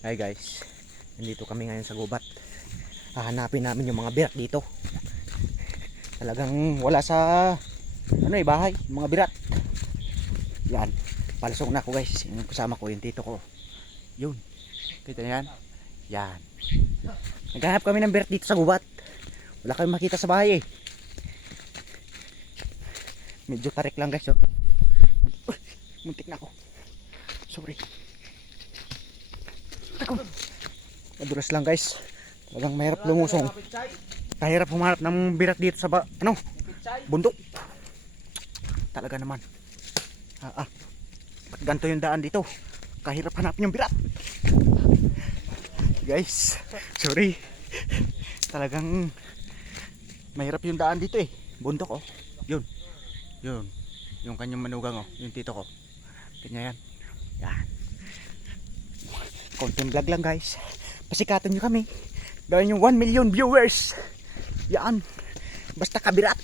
Hi guys, nandito kami ngayon sa gubat. Hahanapin namin yung mga birat dito. Talagang wala sa bahay, yung mga birat. Yan, palusok na ako guys. Yung kasama ko, yung tito ko. Yun, kita niyo yan? Yan. Naghahanap kami ng birat dito sa gubat. Wala kayong makita sa bahay eh. Medyo tarik lang guys oh. Muntik na ako. Sorry. Ako. Madulas lang guys. Talagang mahirap lumusong. Kahirap humarap ng birat dito sa bundok. Talaga naman. Ba't ganito yung daan dito? Kahirap hanapin yung birat. Guys, sorry. Talagang mahirap yung daan dito eh. Bundok oh. Yun. Yun. Yung kanyang manugang oh. Yung tito ko. Kanya yan. Yan. Konting vlog lang guys. Pasikatan nyo kami. Gawin yung 1 million viewers. Yan. Basta kabirat.